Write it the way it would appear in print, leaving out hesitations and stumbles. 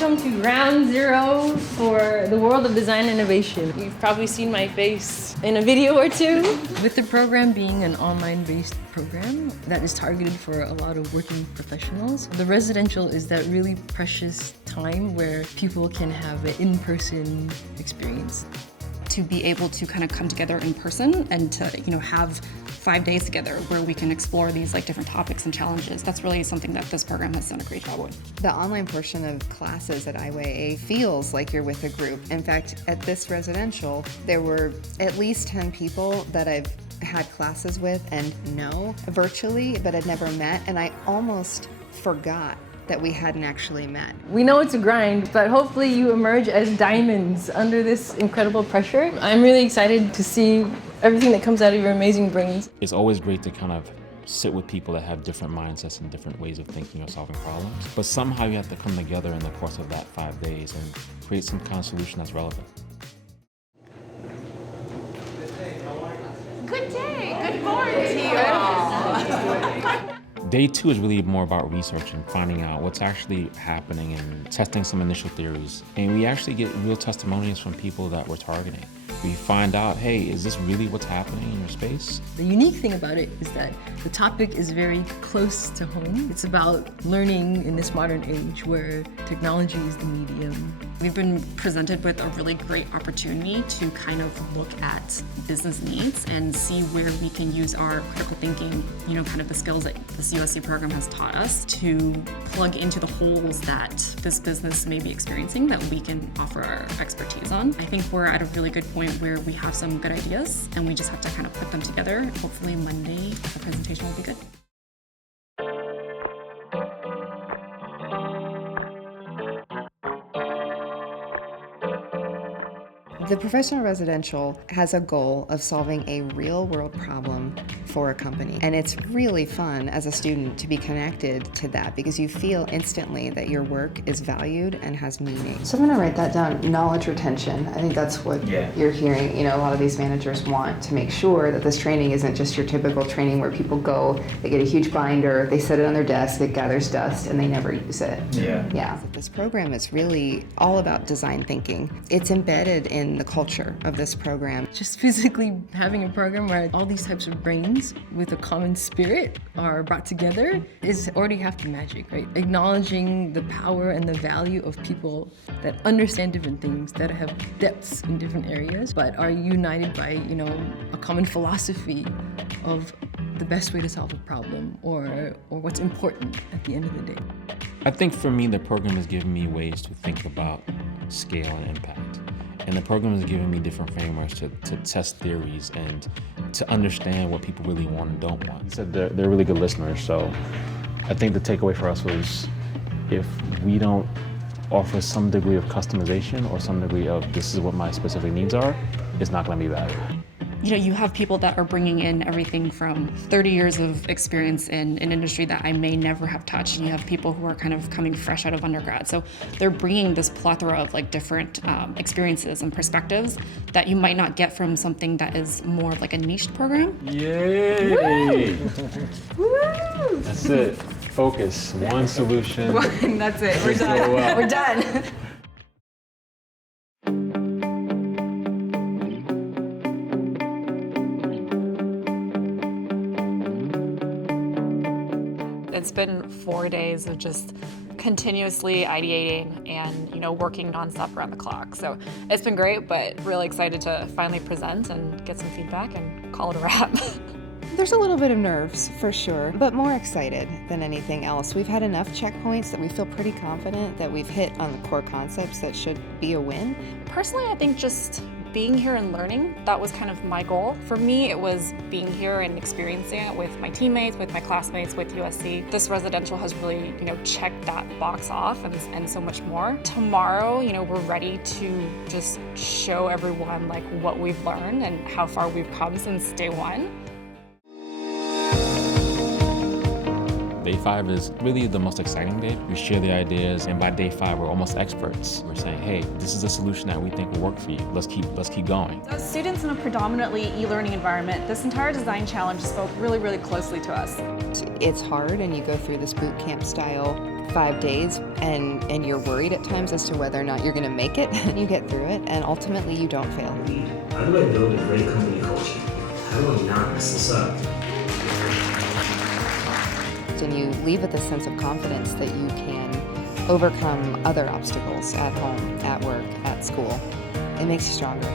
Welcome to ground zero for the world of design innovation. You've probably seen my face in a video or two. With the program being an online-based program that is targeted for a lot of working professionals, the residential is that really precious time where people can have an in-person experience. To be able to kind of come together in person and to, have 5 days together where we can explore these different topics and challenges. That's really something that this program has done a great job with. The online portion of classes at IYA feels like you're with a group. In fact, at this residential, there were at least 10 people that I've had classes with and know virtually, but had never met, and I almost forgot that we hadn't actually met. We know it's a grind, but hopefully you emerge as diamonds under this incredible pressure. I'm really excited to see everything that comes out of your amazing brains. It's always great to kind of sit with people that have different mindsets and different ways of thinking or solving problems. But somehow you have to come together in the course of that 5 days and create some kind of solution that's relevant. Good day, good morning to you. Day 2 is really more about research and finding out what's actually happening and testing some initial theories. And we actually get real testimonials from people that we're targeting. We find out, hey, is this really what's happening in your space? The unique thing about it is that the topic is very close to home. It's about learning in this modern age where technology is the medium. We've been presented with a really great opportunity to kind of look at business needs and see where we can use our critical thinking, kind of the skills that this USC program has taught us to plug into the holes that this business may be experiencing that we can offer our expertise on. I think we're at a really good point where we have some good ideas and we just have to kind of put them together. Hopefully Monday, the presentation will be good. The professional residential has a goal of solving a real-world problem for a company. And it's really fun as a student to be connected to that because you feel instantly that your work is valued and has meaning. So I'm going to write that down, knowledge retention. I think that's what you're hearing. A lot of these managers want to make sure that this training isn't just your typical training where people go, they get a huge binder, they set it on their desk, it gathers dust, and they never use it. Yeah. This program is really all about design thinking. It's embedded in the culture of this program. Just physically having a program where all these types of brains with a common spirit are brought together is already half the magic, right? Acknowledging the power and the value of people that understand different things, that have depths in different areas, but are united by, a common philosophy of the best way to solve a problem or what's important at the end of the day. I think for me, the program has given me ways to think about scale and impact. And the program has given me different frameworks to test theories and to understand what people really want and don't want. You said they're really good listeners, so I think the takeaway for us was if we don't offer some degree of customization or some degree of this is what my specific needs are, it's not going to be valuable. You have people that are bringing in everything from 30 years of experience in an industry that I may never have touched, and you have people who are kind of coming fresh out of undergrad. So they're bringing this plethora of different experiences and perspectives that you might not get from something that is more like a niche program. Yay! Woo! That's it. Focus. One solution. That's it. We're done. We're done. It's been 4 days of just continuously ideating and, working nonstop around the clock. So it's been great, but really excited to finally present and get some feedback and call it a wrap. There's a little bit of nerves, for sure, but more excited than anything else. We've had enough checkpoints that we feel pretty confident that we've hit on the core concepts that should be a win. Personally, I think just being here and learning, that was kind of my goal. For me, it was being here and experiencing it with my teammates, with my classmates, with USC. This residential has really, checked that box off and so much more. Tomorrow, we're ready to just show everyone what we've learned and how far we've come since day one. Day 5 is really the most exciting day. We share the ideas, and by day 5, we're almost experts. We're saying, hey, this is a solution that we think will work for you. Let's keep going. As students in a predominantly e-learning environment, this entire design challenge spoke really, really closely to us. It's hard, and you go through this boot camp style 5 days, and you're worried at times as to whether or not you're going to make it. You get through it, and ultimately you don't fail. How do I build a great company culture? How do I not mess this up? And you leave with a sense of confidence that you can overcome other obstacles at home, at work, at school. It makes you stronger.